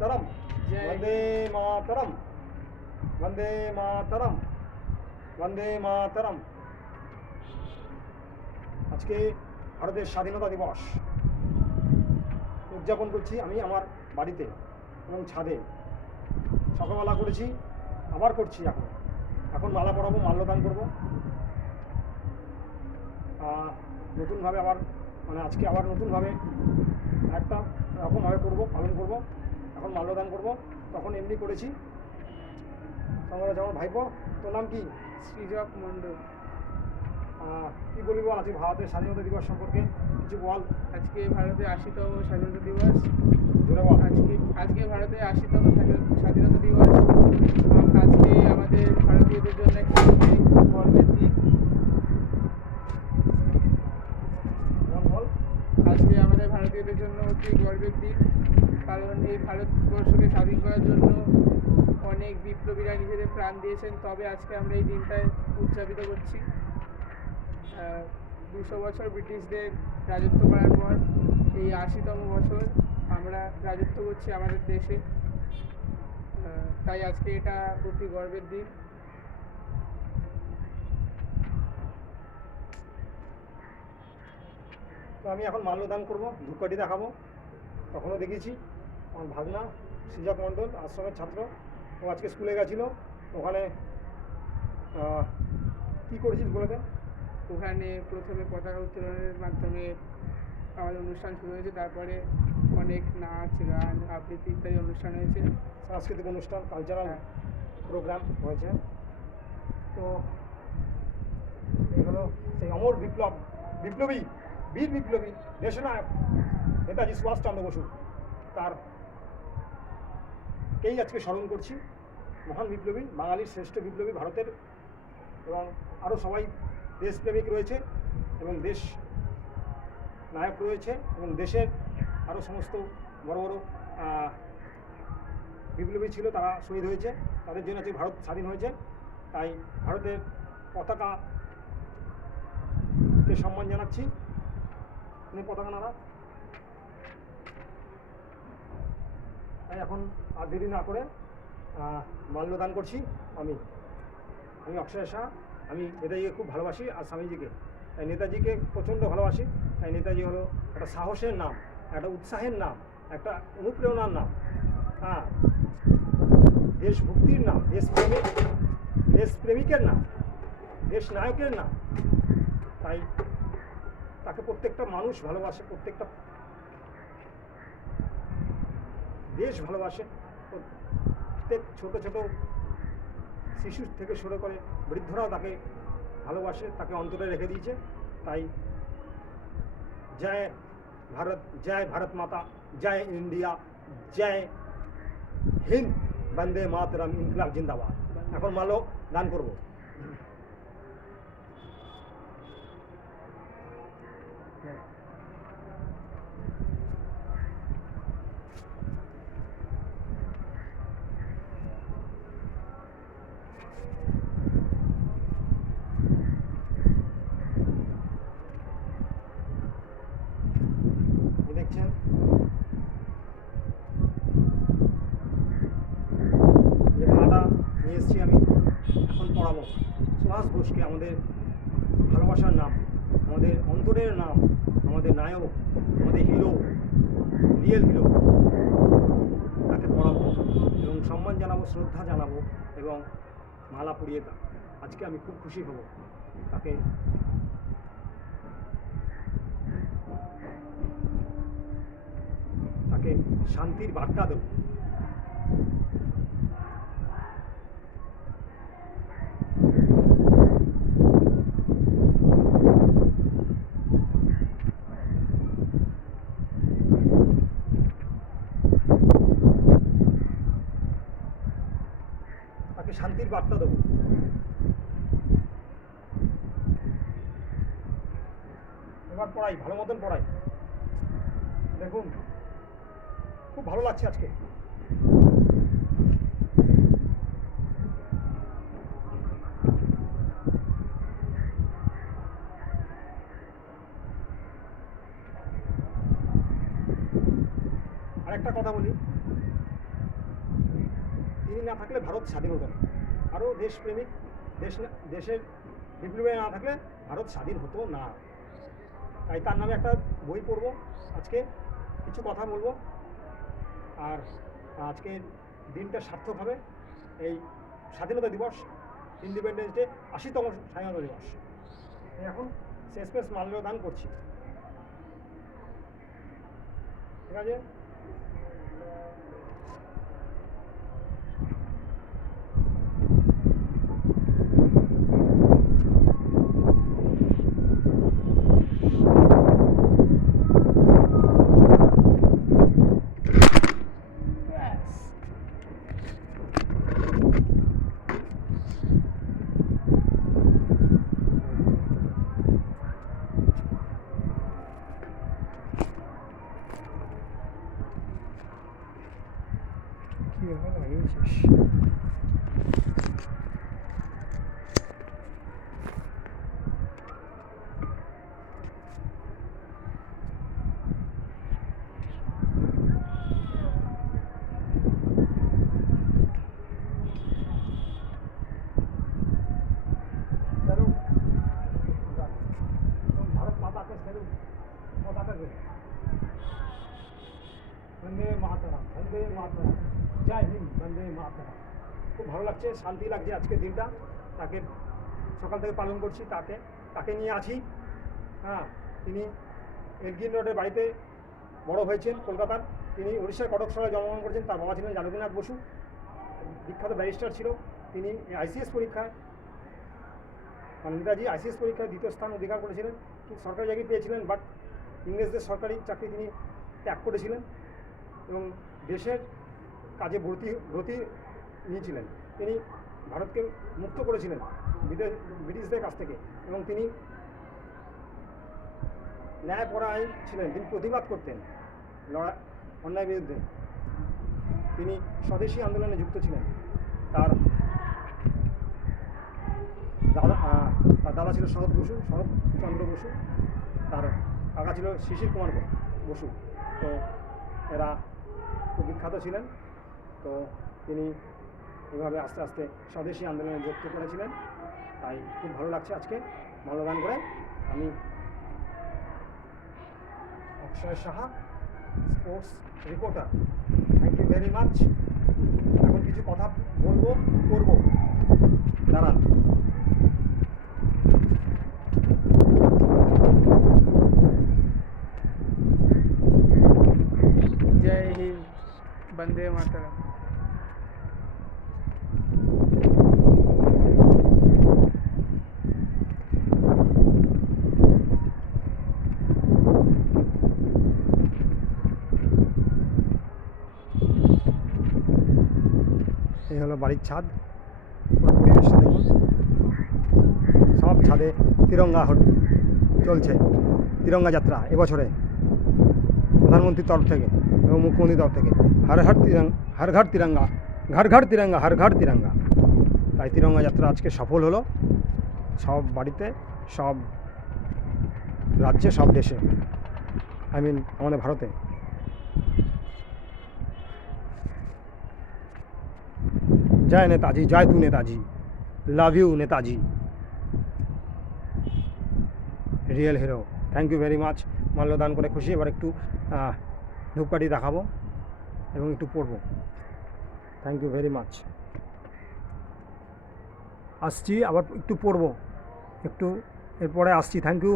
মাতরম, বন্দে মাতরম, বন্দে মাতরম, বন্দে মাতরম। আজকে ভারতের স্বাধীনতা দিবস উদযাপন করছি আমি আমার বাড়িতে এবং ছাদে। সকালবেলা করেছি, আবার করছি এখন। এখন মালা পরাবো, মাল্যদান করবো। নতুনভাবে আবার মানে আজকে আবার নতুনভাবে একটা রকমভাবে করবো, পালন করব। এখন মাল্যদান করব, তখন এমনি করেছি। তোমরা যেমন ভাইপো, তোর নাম কি? সৃজক মণ্ডল। কী বলবি বল আজকে ভারতের স্বাধীনতা দিবস সম্পর্কে কিছু বল। আজকে ভারতের 80তম স্বাধীনতা দিবস। জোরে বল। আজকে ভারতের 80তম স্বাধীনতা দিবস। আজকে আমাদের ভারতীয়দের জন্য একটি গর্বের দিন। বল। আজকে আমাদের ভারতীয়দের জন্য অতি গর্বের দিন, কারণ এই ভারতবর্ষকে স্বাধীন করার জন্য অনেক বিপ্লবীরা নিজেদের প্রাণ দিয়েছেন, তবে আজকে আমরা এই দিনটায় উদযাপিত করছি। 200 বছর ব্রিটিশদের রাজত্ব করার পর এই 80তম বছর আমরা রাজত্ব করছি আমাদের দেশে, তাই আজকে এটা অতি গর্বের দিন। তো আমি এখন মাল্যদান করব, ধূপকাঠি দেখাবো। তখনও দেখেছি আমার ভাগনা সৃজক মণ্ডল আশ্রমের ছাত্র, ও আজকে স্কুলে গেছিলো। ওখানে কী করেছিস বলে দেন? ওখানে প্রথমে পতাকা উত্তোলনের মাধ্যমে আমাদের অনুষ্ঠান শুরু হয়েছে, তারপরে অনেক নাচ, গান, আবৃত্তি ইত্যাদি অনুষ্ঠান হয়েছে। সাংস্কৃতিক অনুষ্ঠান, কালচারাল প্রোগ্রাম হয়েছে। তো এই হলো সেই অমর বিপ্লবী, বীর বিপ্লবী, দেশনায়ক নেতাজি সুভাষচন্দ্র বসু। কেই আজকে স্মরণ করছি। মহান বিপ্লবী, বাঙালির শ্রেষ্ঠ বিপ্লবী ভারতের, এবং আরও সবাই দেশপ্রেমিক রয়েছে এবং দেশ নায়ক রয়েছে, এবং দেশের আরও সমস্ত বড় বড় বিপ্লবী ছিল, তারা শহীদ হয়েছে। তাদের জন্য আজকে ভারত স্বাধীন হয়েছে। তাই ভারতের পতাকাকে সম্মান জানাচ্ছি। পতাকা নাড়া। তাই এখন আর দেরি না করে মাল্যদান করছি। আমি অক্ষয় শাহ। আমি নেতাজিকে খুব ভালোবাসি আর স্বামীজিকে। তাই নেতাজিকে প্রচণ্ড ভালোবাসি। তাই নেতাজি হলো একটা সাহসের নাম, একটা উৎসাহের নাম, একটা অনুপ্রেরণার নাম, দেশভক্তির নাম, দেশপ্রেমিকের নাম, দেশ নায়কের নাম। তাই তাকে প্রত্যেকটা মানুষ ভালোবাসে, প্রত্যেকটা দেশ ভালোবাসে। প্রত্যেক ছোট ছোট শিশু থেকে শুরু করে বৃদ্ধরাও তাকে ভালোবাসে, তাকে অন্তরে রেখে দিয়েছে। তাই জয় ভারত, জয় ভারত মাতা, জয় ইন্ডিয়া, জয় হিন্দ, বন্দে মাতরম, ইনকলাব জিন্দাবাদ। এখন মাল্য দান করবো। দেখছেন যে মালাটা নিয়ে এসেছি আমি, এখন পড়াবো। সুভাষ বোসকে, আমাদের ভালোবাসার নাম, আমাদের অন্তরের নাম, আমাদের নায়ক, আমাদের হিরো, রিয়েল হিরো, তাকে পড়াবো এবং সম্মান জানাবো, শ্রদ্ধা জানাবো এবং মালা পরিয়ে আজকে আমি খুব খুশি হব। তাকে শান্তির বার্তা দেব। তাকে শান্তির বার্তা দেব। এবার পড়াই, ভালো মতন পড়াই। দেখুন খুব ভালো লাগছে আজকে। আরেকটা কথা বলি, থাকলে ভারত স্বাধীন হতো না। আরও দেশপ্রেমিক দেশের বিপ্লবী না থাকলে ভারত স্বাধীন হতো না। তাই তার নামে একটা বই পড়ব, আজকে কিছু কথা বলবো, আর আজকের দিনটা সার্থক হবে এই স্বাধীনতা দিবস, ইন্ডিপেন্ডেন্স ডে, ৮০তম স্বাধীনতা দিবস। এখন শেষমেশ মাল্যদান করছি, ঠিক আছে? ব্যাস। কি ব্যাপার লাগিয়েছিস? भारत माता के सैल्यूट, पताका के वंदे मातरम, वंदे मातरम, जय हिंद, वंदे मातरम। খুব ভালো লাগছে, শান্তি লাগছে আজকের দিনটা। তাকে সকাল থেকে পালন করছি, তাকে নিয়ে আছি। হ্যাঁ, তিনি এলগিন রোডের বাড়িতে বড় হয়েছেন কলকাতার। তিনি উড়িষ্যার কটক শহরে জন্মগ্রহণ করেছেন। তার বাবা ছিলেন জানকীনাথ বসু, বিখ্যাত ব্যারিস্টার ছিল। তিনি আইসিএস পরীক্ষায়, মানে নেতাজি আইসিএস পরীক্ষায় 2য় স্থান অধিকার করেছিলেন। কিন্তু সরকারি চাকরি পেয়েছিলেন, বাট ইংরেজদের সরকারি চাকরি তিনি ত্যাগ করেছিলেন এবং দেশের কাজে ব্রতী নিয়েছিলেন। তিনি ভারতকে মুক্ত করেছিলেন ব্রিটিশদের কাছ থেকে, এবং তিনি ন্যায়পরায়ণ ছিলেন। তিনি প্রতিবাদ করতেন অন্যায় বিরুদ্ধে। তিনি স্বদেশী আন্দোলনে যুক্ত ছিলেন। তার দাদা ছিল শরৎচন্দ্র বসু, তার কাকা ছিল শিশির কুমার বসু। তো এরা খুব বিখ্যাত ছিলেন। তো তিনি এভাবে আস্তে আস্তে স্বদেশী আন্দোলনে যুক্ত করেছিলেন। তাই খুব ভালো লাগছে আজকে মাল্যদান করে। আমি Akshay Saha, sports reporter, thank you very much. এখন কিছু কথা করবো, দাঁড়ান। জয় হিন্দ, বন্দে মাতরম। এই হলো বাড়ির ছাদ, পুরো পরিবেশটা দেখুন। সব ছাদে তিরঙ্গা চলছে, তিরঙ্গা যাত্রা এবছরে প্রধানমন্ত্রীর তরফ থেকে এবং মুখ্যমন্ত্রীর তরফ থেকে। হর ঘর তিরঙ্গা, ঘর ঘর তিরঙ্গা, হর ঘর তিরঙ্গা। তাই তিরঙ্গা যাত্রা আজকে সফল হলো সব বাড়িতে, সব রাজ্যে, সব দেশে, আমাদের ভারতে। জয় নেতাজি, জয় তু Netaji, love you Netaji, real hero. Thank you very much. মাল্যদান করে খুশি। এবার একটু ধূপকাঠি দেখাবো এবং একটু পড়বো। Thank you very much. আসছি, আবার একটু পড়বো, একটু এরপরে আসছি। Thank you.